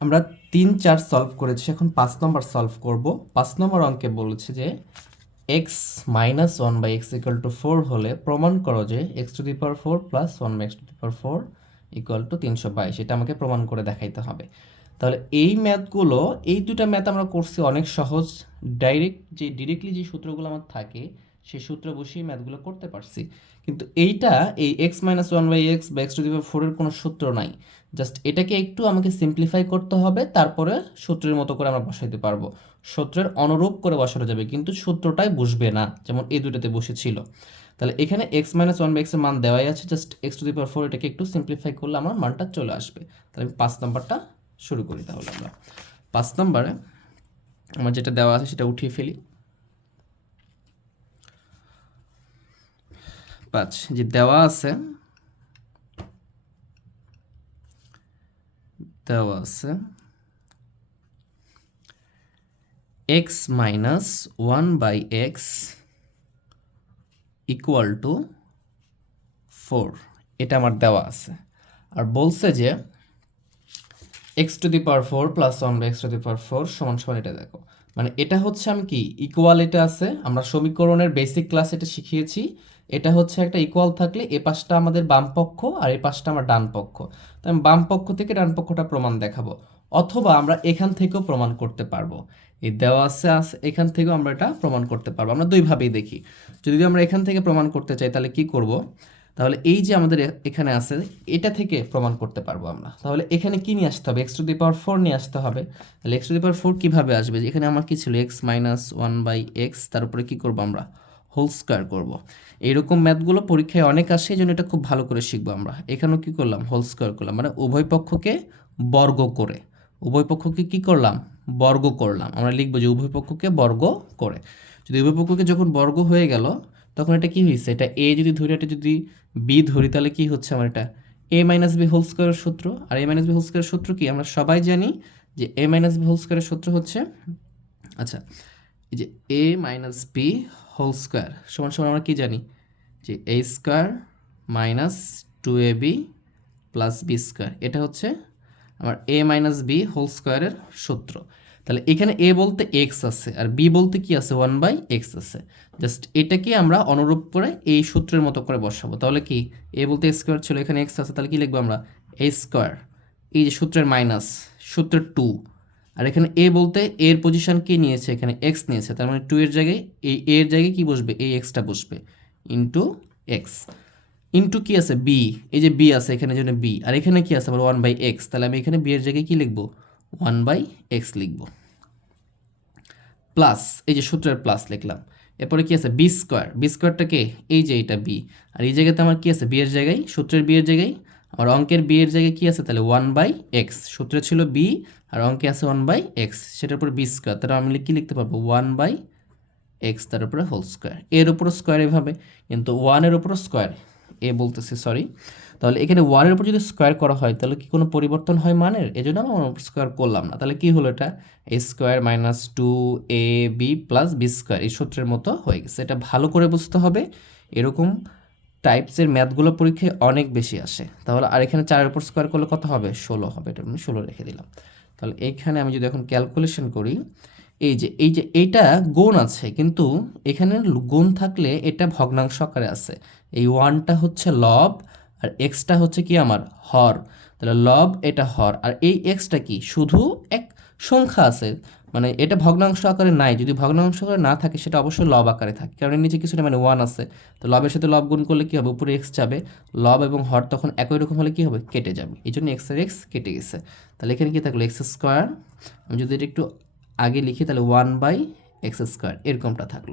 আমরা তিন চার সলভ করেছি, এখন পাঁচ নম্বর সলভ করব। পাঁচ নম্বর অঙ্কে বলেছে যে x minus one by x equal to four হলে প্রমাণ করো যে x to the power four plus one by x to the power four equal to তিনশো বাইশ। এটা আমাকে প্রমাণ করে দেখাইতে হবে। তাহলে এই ম্যাথগুলো, এই দুটা ম্যাথ আমরা করছি অনেক সহজ। ডাইরেক্ট যে ডিরেক্টলি যে সূত্রগুলো আমার থাকে, সেই সূত্র বসিয়ে ম্যাথগুলো করতে পারছি। কিন্তু এইটা, এই x minus one by x বা এক্স টু দি ফোরের কোনো সূত্র নাই। জাস্ট এটাকে একটু আমাকে সিম্পলিফাই করতে হবে, তারপরে সূত্রের মতো করে আমরা বসাইতে পারব। সূত্রের অনুরূপ করে বসানো যাবে, কিন্তু সূত্রটাই বসবে না, যেমন এই দুটাতে বসেছিল। তাহলে এখানে এক্স মাইনাস ওয়ান বাই এক্সের মান দেওয়াই আছে just x to the four এটাকে একটু সিম্পলিফাই করলে আমার মানটা চলে আসবে। তাহলে আমি পাঁচ নাম্বারটা শুরু করি তাহলে আমরা। পাঁচ নম্বরে আমার যেটা দেওয়া আছে সেটা উঠিয়ে ফেলি। পাঁচ, যে দেওয়া আছে দেওয়া আছে x minus one by x equal to four এটা আমার দেওয়া আছে। আর বলছে যে x to the power four plus one by x to the power four সমান সমান এটা দেখো। মানে এটা হচ্ছে আমি কি ইকুয়াল এটা আছে, আমরা সমীকরণের বেসিক ক্লাস এটা শিখিয়েছি। এটা হচ্ছে একটা ইকুয়াল থাকলে এ পাশটা আমাদের বাম পক্ষ আর এই পাশটা আমার ডান পক্ষ। তো আমি বাম পক্ষ থেকে ডান পক্ষটা প্রমাণ দেখাবো, অথবা আমরা এখান থেকেও প্রমাণ করতে পারব। এই দেওয়া আছে, এখান থেকেও আমরা এটা প্রমাণ করতে পারব। আমরা দুইভাবেই দেখি। যদি আমরা এখান থেকে প্রমাণ করতে চাই তাহলে কি করব? তাহলে এই যে আমাদের এখানে আছে, এটা থেকে প্রমাণ করতে পারব আমরা। তাহলে এখানে কি নিয়ে আসতে হবে? X to the power four নিয়ে আসতে হবে। তাহলে x to the power four কীভাবে আসবে? এখানে আমার কি ছিল? X minus one by x তার উপরে কী করব আমরা? হোল স্কোয়ার করব। এইরকম ম্যাথগুলো পরীক্ষায় অনেক আসে এই জন্য এটা খুব ভালো করে শিখব আমরা। এখানেও কী করলাম? হোল স্কোয়ার করলাম। মানে উভয় পক্ষকে বর্গ করে। উভয় পক্ষকে কী করলাম? বর্গ করলাম। আমরা লিখব যে উভয় পক্ষকে বর্গ করে। যদি উভয় পক্ষকে যখন বর্গ হয়ে গেল, তখন এটা কি হয়েছে এটা এ যদি ধরে এটা যদি বি ধরি তাহলে কি হচ্ছে আমার এটা? এ মাইনাস বি হোল স্কোয়ারের সূত্র। আর এ মাইনাস বি হোল স্কোয়ারের সূত্র কি? আমরা সবাই জানি যে এ মাইনাস বি হোল স্কোয়ারের সূত্র হচ্ছে আচ্ছা এই যে a minus b whole square সমান সমান আমরা কি জানি? যে a square minus two a b plus b square এটা হচ্ছে আমার এ মাইনাস বি হোল স্কোয়ারের সূত্র। তাহলে এখানে এ বলতে এক্স আছে আর বি বলতে কি আছে? ওয়ান বাই এক্স আছে। জাস্ট এটাকে আমরা অনুরূপ করে এই সূত্রের মতো করে বসাবো। তাহলে কি? এ বলতে এ স্কোয়ার ছিল, এখানে এক্স আছে, তাহলে কি লিখব আমরা? এ স্কোয়ার এই যে সূত্রের মাইনাস সূত্রের টু আর এখানে এ বলতে এর পজিশন কি নিয়েছে? এখানে এক্স নিয়েছে। তার মানে টু এর জায়গায় এই এর জায়গায় কি বসবে? এই এক্সটা বসবে। ইন্টু এক্স ইন্টু কি আছে? বি এই যে বি আছে, এখানে জন্য বি আর এখানে কি আছে? আমার ওয়ান বাই এক্স তাহলে আমি এখানে বি এর জায়গায় কি লিখব? ওয়ান বাই এক্স লিখব। প্লাস, এই যে সূত্রের প্লাস লিখলাম। এরপরে কি আছে? B square. বি স্কোয়ারটা কে? এই যে এটা বি। আর এই জায়গাতে আমার কি আছে? বি এর জায়গায়, সূত্রের বি এর জায়গায়। আমার অঙ্কের বি এর জায়গায় কি আছে? তাহলে ওয়ান বাই এক্স। সূত্রে ছিল বি, আর অঙ্কে আছে ওয়ান বাই এক্স। সেটার উপরে বি স্কোয়ার। তাহলে আমি কি লিখতে পারব? ওয়ান বাই এক্স, তার উপরে হোল স্কোয়ার। এর উপরও স্কোয়ার এভাবে, কিন্তু ওয়ানের উপরও স্কোয়ার। এ বলতেছি সরি তাহলে এখানে ওয়ানের উপর যদি স্কোয়ার করা হয়, তাহলে কি কোনো পরিবর্তন হয় মানের? এই জন্য আমরা স্কোয়ার করলাম না। তাহলে কি হলো এটা? A square minus two a b plus b square এই সূত্রের মতো হয়ে গেছে। এটা ভালো করে বুঝতে হবে। এরকম টাইপসের ম্যাথগুলো পরীক্ষায় অনেক বেশি আসে। তাহলে আর এখানে চারের উপর স্কোয়ার করলে কত হবে? ষোলো হবে। এটা আমি ষোলো রেখে দিলাম। তাহলে এইখানে আমি যদি এখন ক্যালকুলেশন করি, এই যে এই যে, এইটা গুণ আছে, কিন্তু এখানে গুণ থাকলে এটা ভগ্নাংশ আকারে আছে। এই ওয়ানটা হচ্ছে লব আর এক্সটা হচ্ছে কি আমার? হর। তাহলে লব এটা হর। আর এই এক্সটা কি? শুধু এক সংখ্যা আছে। মানে এটা ভগ্নাংশ আকারে নাই। যদি ভগ্নাংশ আকারে না থাকে, সেটা অবশ্যই লব আকারে থাকে। কারণ নিচে কিছুটা মানে ওয়ান আছে। তো লবের সাথে লব গুণ করলে কি হবে? উপরে এক্স যাবে। লব এবং হর তখন একই রকম হলে কি হবে? কেটে যাবে। এই জন্য এক্স আর এক্স কেটে গেছে। তাহলে এখানে কি থাকল? এক্স স্কোয়ার আমি যদি এটা একটু আগে লিখি, তাহলে ওয়ান বাই এক্স স্কোয়ার এরকমটা থাকল।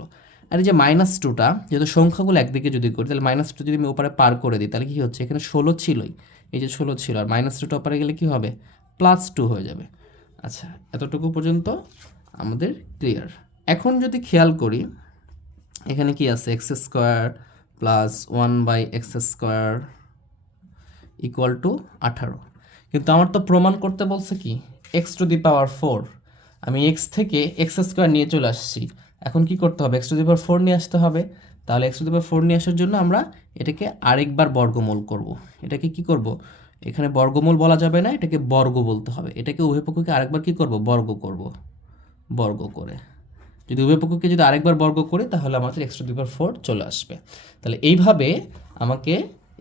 আর এই যে মাইনাস টুটা যেহেতু সংখ্যাগুলো একদিকে যদি করি, তাহলে মাইনাস টু যদি আমি ওপারে পার করে দিই, তাহলে কী হচ্ছে? এখানে ষোলো ছিলই। এই যে ষোলো ছিল, আর মাইনাস টুটা ওপারে গেলে কী হবে? প্লাস টু হয়ে যাবে। আচ্ছা এতটুকু পর্যন্ত আমাদের ক্লিয়ার এখন যদি খেয়াল করি, এখানে কি আছে? X square plus one by x square equal to আঠারো। কিন্তু আমার তো প্রমাণ করতে বলছে কি? X to the power four আমি এক্স থেকে এক্স স্কোয়ার নিয়ে চলে আসছি। এখন কি করতে হবে? X to the power four নিয়ে আসতে হবে। তাহলে x to the power four নিয়ে আসার জন্য আমরা এটাকে আরেকবার বর্গমূল করব। এটাকে কি করব? এখানে বর্গমূল বলা যাবে না, এটাকে বর্গ বলতে হবে। এটাকে উভয় পক্ষকে আরেকবার কি করব? বর্গ করব। বর্গ করে। যদি উভয় পক্ষকে যদি আরেকবার বর্গ করি, তাহলে আমাদের x to the power four চলে আসবে। তাহলে এইভাবে আমাকে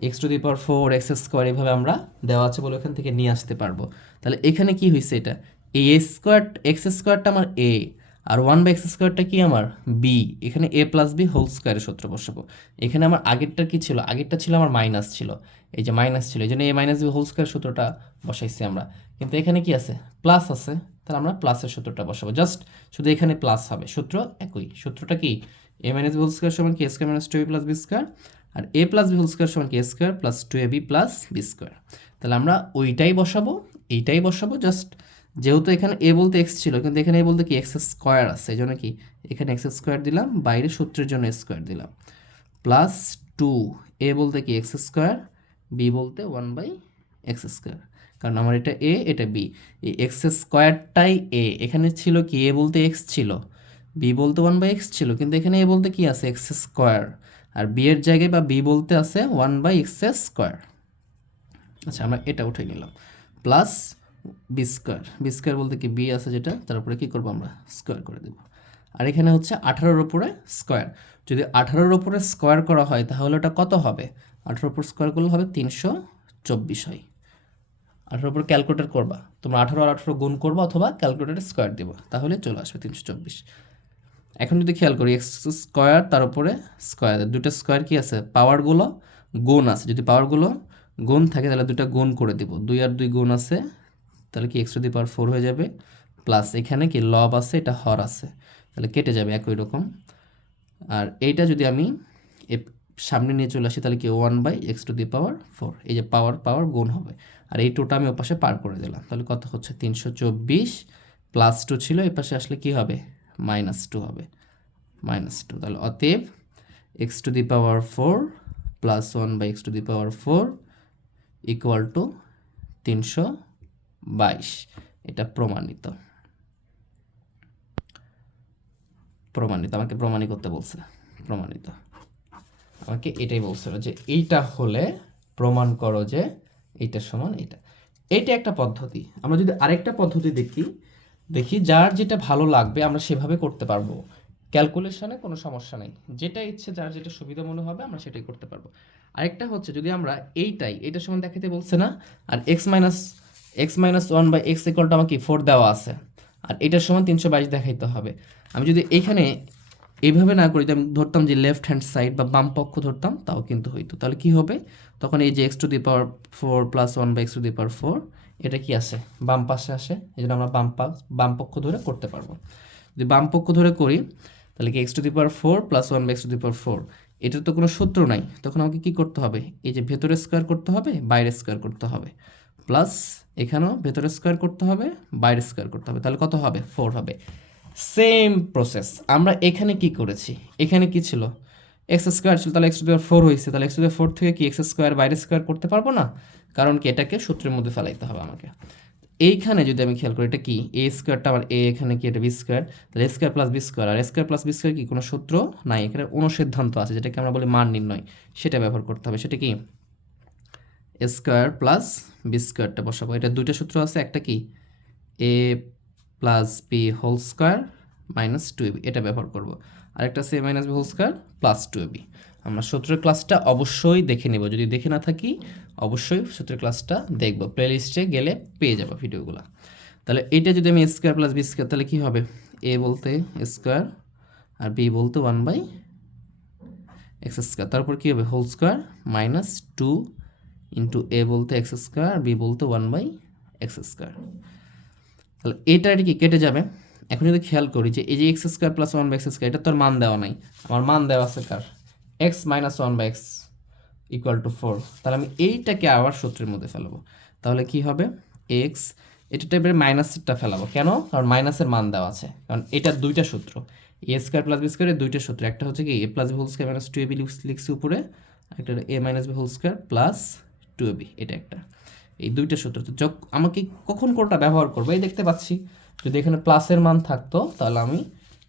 x to the power four x square এইভাবে আমরা দেওয়া আছে বলে এখান থেকে নিয়ে আসতে পারব। তাহলে এখানে কি হয়েছে এটা? এই স্কোয়ার এক্স স্কোয়ারটা আমার এ আর ওয়ান বাই এক্স স্কোয়ারটা কি আমার? বি এখানে এ প্লাস বি হোল স্কোয়ারের সূত্র বসাবো। এখানে আমার আগেরটা কি ছিল? আগেরটা ছিল আমার মাইনাস ছিল। এই যে মাইনাস ছিল। এই জন্য a minus b whole square সূত্রটা বসাইছি আমরা। কিন্তু এখানে কি আছে? প্লাস আছে। তাহলে আমরা প্লাসের সূত্রটা বসাবো। জাস্ট শুধু এখানে প্লাস হবে। সূত্র একই। সূত্রটা কি? A minus b whole square সমান কি square minus two a plus b square R a plus b whole square সমান কি square plus two a b plus b square তাহলে আমরা ওইটাই বসাবো। এইটাই বসাবো। জাস্ট যেহেতু এখানে এ বলতে এক্স ছিল, কিন্তু এখানে এ বলতে কি? এক্স স্কোয়ার আছে, এই জন্য কি? এখানে এক্স স্কোয়ার দিলাম, বাইরে সূত্রের জন্য স্কোয়ার দিলাম। প্লাস টু এ বলতে কি? এক্স স্কোয়ার বি বলতে ওয়ান বাই এক্স স্কোয়ার কারণ আমার এটা এ এটা বি এই এক্স স্কোয়ারটাই এ এখানে ছিল কি? এ বলতে এক্স ছিল বি বলতে ওয়ান বাই এক্স ছিল, কিন্তু এখানে এ বলতে কি আছে? এক্স স্কোয়ার আর বি এর জায়গায় বা বি বলতে আছে ওয়ান বাই এক্স স্কোয়ার আচ্ছা আমরা এটা উঠে নিলাম। Plus b square. B square বলতে কি? বি আছে যেটা, তারপরে কি করব আমরা? স্কোয়ার করে দেব। আর এখানে হচ্ছে আঠারোর ওপরে স্কোয়ার। যদি আঠারোর ওপরে স্কোয়ার করা হয়, তাহলে ওটা কত হবে? আঠারোর ওপর স্কোয়ার করলে হবে তিনশো চব্বিশ হয়। আঠারোর উপর ক্যালকুলেটার করবা। তোমরা আঠারো আর আঠারো গুণ করবা অথবা ক্যালকুলেটারে স্কোয়ার দেবো। তাহলে চলে আসবে তিনশো চব্বিশ। এখন যদি খেয়াল করি, এক্স স্কোয়ার, তার উপরে স্কোয়ার। দুটো স্কোয়ার কি আছে? পাওয়ারগুলো গুণ আছে। যদি পাওয়ারগুলো গুণ থাকে, তাহলে দুটো গুণ করে দিব। দুই আর দুই গুণ আছে তাহলে কি x to the power four হয়ে যাবে? প্লাস এখানে কি লব আছে, এটা হর আছে। তাহলে কেটে যাবে একই রকম। আর এইটা যদি আমি সামনে নিয়ে চলে আসি, তাহলে কি one by x to the power four এই যে পাওয়ার পাওয়ার গুণ হবে। আর এই টুটা আমি ওপাশে পার করে দিলাম। তাহলে কত হচ্ছে? তিনশো চব্বিশ প্লাস টু ছিল, এই পাশে আসলে কি হবে? মাইনাস টু হবে। মাইনাস টু তাহলে অতএব x to the power four plus one by x to the power four equal to তিনশো বাইশ। এটা প্রমাণিত। প্রমাণিত। আমাকে প্রমাণই করতে বলছে। প্রমাণিত। আমাকে এটাই বলছিল যে এইটা হলে প্রমাণ করো যে এইটার সমান এটা এইটা একটা পদ্ধতি। আমরা যদি আরেকটা পদ্ধতি দেখি দেখি যার যেটা ভালো লাগবে আমরা সেভাবে করতে পারব। ক্যালকুলেশনে কোনো সমস্যা নেই। যেটা ইচ্ছে, যার যেটা সুবিধা মনে হবে আমরা সেটাই করতে পারব। আরেকটা হচ্ছে যদি আমরা এইটাই এটার সমান দেখাতে বলছে না, আর x minus x minus one by x ইকলটা আমাকে ফোর দেওয়া আছে। আর এটার সমান তিনশো বাইশ দেখাইতে হবে। আমি যদি এখানে এইভাবে না করি আমি ধরতাম যে লেফট হ্যান্ড সাইড বা বাম পক্ষ ধরতাম, তাও কিন্তু হইতো। তাহলে কি হবে? তখন এই যে x to the power four plus one by x to the power four এটা কি আসে? বাম পাশে আসে। এই জন্য আমরা বাম পাশ বাম পক্ষ ধরে করতে পারব। যদি বাম পক্ষ ধরে করি, তাহলে কি x to the power four plus one by x to the power four এটার তো কোনো সূত্র নাই। তখন আমাকে কি করতে হবে? এই যে ভেতরে স্কোয়ার করতে হবে, বাইরে স্কোয়ার করতে হবে। প্লাস এখানেও ভেতরে স্কোয়ার করতে হবে, বাইরে স্কোয়ার করতে হবে। তাহলে কত হবে? ফোর হবে। সেম প্রসেস আমরা এখানে কি করেছি? এখানে কি ছিল? এক্স স্কোয়ার ছিল, তাহলে এক্স টু দি ফোর হয়েছে। তাহলে এক্স টু ফোর থেকে কি এক্স স্কোয়ার বাইরে স্কোয়ার করতে পারব না? কারণ কি এটাকে সূত্রের মধ্যে ফেলাইতে হবে আমাকে। এইখানে যদি আমি খেয়াল করি, এটা কি? এ স্কোয়ারটা আমার এ এখানে কি এটা বি স্কোয়ার তাহলে a square plus b square R a square plus b square কি? কোনো সূত্র নাই। এখানে অনুসিদ্ধান্ত আছে, যেটাকে আমরা বলি মান নির্ণয়। সেটা ব্যবহার করতে হবে। সেটা কি? স্কোয়ার প্লাস বি স্কোয়ারটা বসাবো। এটা দুইটা সূত্র আছে, একটা কি? A plus b whole square minus two b. এটা ব্যবহার করব। আরেকটা আছে minus b whole square plus two b. আমরা সূত্রের ক্লাসটা অবশ্যই দেখে নেব। যদি দেখে না থাকি, অবশ্যই সূত্রের ক্লাসটা দেখব। প্লেলিস্টে গেলে পেয়ে যাব ভিডিওগুলো। তাহলে এইটা যদি আমি স্কোয়ার প্লাস বি স্কোয়ার, তাহলে কী হবে? এ বলতে স্কোয়ার আর বি বলতে ওয়ান বাই এক্স স্কোয়ার। তারপর কী হবে? Whole square minus two into a বলতে এক্স স্কোয়ার বি বলতে ওয়ান বাই এক্স স্কোয়ার তাহলে এটা এটা কি কেটে যাবে? এখন যদি খেয়াল করি যে এই যে x square plus one by x square এটা তো আর মান দেওয়া নাই। আমার মান দেওয়া আছে কার? X minus one by x equal to four তাহলে আমি এইটাকে আবার সূত্রের মধ্যে ফেলাবো। তাহলে কি হবে? এক্স এটা টাইপের মাইনাসটা ফেলাবো। কেন? কারণ মাইনাসের মান দেওয়া আছে। কারণ এটা দুইটা সূত্র। এ স্কোয়ার প্লাস বি স্কোয়ারের দুইটা সূত্র। একটা হচ্ছে কি a plus b whole square minus two a b লিখছি উপরে একটা a minus b whole square plus two এটা একটা। এই দুইটা সূত্র তো যখ আমাকে কখন কোনটা ব্যবহার করব, এই দেখতে পাচ্ছি। যদি এখানে প্লাসের মান থাকতো, তাহলে আমি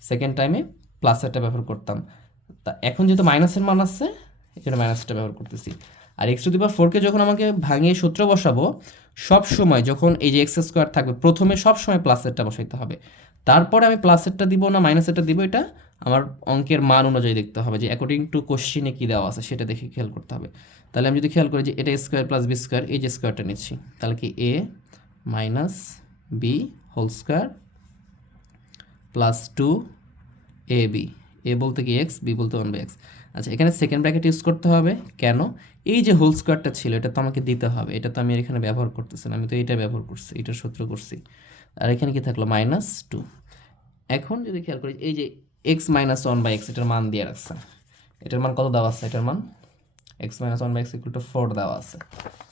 সেকেন্ড টাইমে প্লাসেরটা ব্যবহার করতাম। তা এখন যেহেতু মাইনাসের মান আসছে জন্য মাইনাসটা ব্যবহার করতেছি। আর এক্স টু দি পাওয়ার ফোরকে যখন আমাকে ভাঙিয়ে সূত্র বসাবো সব সময় যখন এই যে এক্স স্কোয়ার থাকবে, প্রথমে সব সময় প্লাসেরটা বসাইতে হবে। তারপরে আমি প্লাসেরটা দিব না মাইনাসেরটা দিব, এটা আমার অঙ্কের মান অনুযায়ী দেখতে হবে যে অ্যাকর্ডিং টু কোশ্চিনে কী দেওয়া আছে সেটা দেখে খেয়াল করতে হবে। তাহলে আমি যদি খেয়াল করি যে এটা স্কোয়ার প্লাস বি স্কোয়ার এই যে স্কোয়ারটা নিচ্ছি, তাহলে কি a minus b whole square plus two a b a বলতে কি এক্স বি বলতে ওয়ান বাই এক্স আচ্ছা এখানে সেকেন্ড ব্র্যাকেট ইউজ করতে হবে, কেন? এই যে হোল স্কোয়ারটা ছিল, এটা তো আমাকে দিতে হবে, এটা তো আমি এখানে ব্যবহার করতেছি না, আমি তো এটা ব্যবহার করছি, এটা সূত্র করছি। আর এখানে কি থাকল? মাইনাস টু এখন যদি খেয়াল করি, এই যে x minus one by x এটার মান দিয়ে রাখছে এটার মান কত দেওয়া আছে? এটার মান x minus one by x equal to four দেওয়া আছে।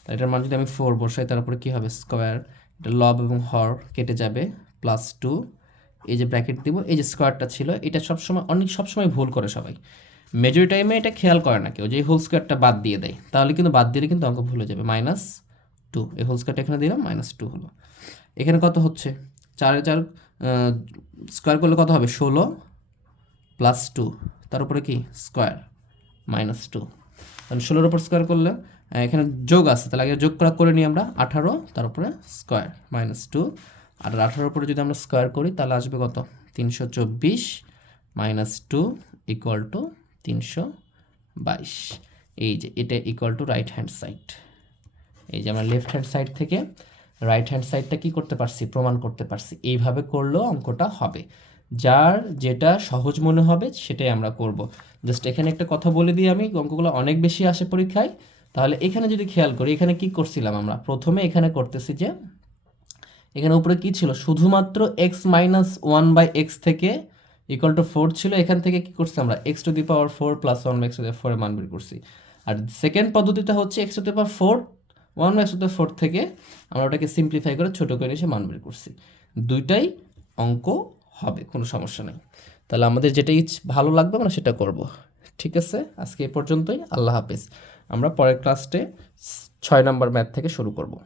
তো এটার মান যদি আমি ফোর বসাই, তার উপরে কী হবে? স্কোয়ার এটা লব এবং হর কেটে যাবে প্লাস টু এই যে ব্র্যাকেট দিব, এই যে স্কোয়ারটা ছিল, এটা সবসময়, অনেক সবসময় ভুল করে সবাই। মেজর টাইমে এটা খেয়াল করে না কেউ, যে হোল স্কোয়ারটা বাদ দিয়ে দেয়। তাহলে কিন্তু বাদ দিলে কিন্তু অঙ্ক ভুলে যাবে। মাইনাস টু এই হোল স্কোয়ারটা এখানে দিলাম মাইনাস টু হলো। এখানে কত হচ্ছে? চারে চার স্কোয়ার করলে কত হবে? ষোলো প্লাস টু তার উপরে কি? স্কোয়ার মাইনাস টু কারণ ষোলোর উপর স্কোয়ার করলে এখানে যোগ আছে। তাহলে আগে যোগ করা করে নিই আমরা। আঠারো, তার উপরে স্কোয়ার মাইনাস টু আর আঠারোর উপরে যদি আমরা স্কোয়ার করি, তাহলে আসবে কত? তিনশো চব্বিশ মাইনাস টু ইকুয়াল টু তিনশো বাইশ। এই যে, এটা equal to right hand side এই যে, আমরা লেফট হ্যান্ড সাইড থেকে রাইট হ্যান্ড সাইডটা কি করতে পারছি? প্রমাণ করতে পারছি। এইভাবে করলেও অঙ্কটা হবে। যার যেটা সহজ মনে হবে, সেটাই আমরা করব। জাস্ট এখানে একটা কথা বলে দিই আমি, অঙ্কগুলো অনেক বেশি আসে পরীক্ষায়। তাহলে এখানে যদি খেয়াল করি, এখানে কি করছিলাম আমরা? প্রথমে এখানে করতেছি যে, এখানে উপরে কি ছিল? শুধুমাত্র x minus one by x থেকে ইকুয়াল টু ফোর ছিল। এখান থেকে কি করছি আমরা? X to the power four plus one by x to the ফোরের মান বের করছি। আর সেকেন্ড পদ্ধতিটা হচ্ছে x to the power four one by two four থেকে, আমরা ওটাকে সিম্পলিফাই করে ছোটো করে এসে মান বের করছি। দুইটাই অঙ্ক হবে, কোনো সমস্যা নেই। তাহলে আমাদের যেটা ভালো লাগবে, আমরা সেটা করব। ঠিক আছে? আজকে এ পর্যন্তই, আল্লাহ হাফেজ। আমরা পরের ক্লাসটে ছয় নম্বর ম্যাথ থেকে শুরু করব।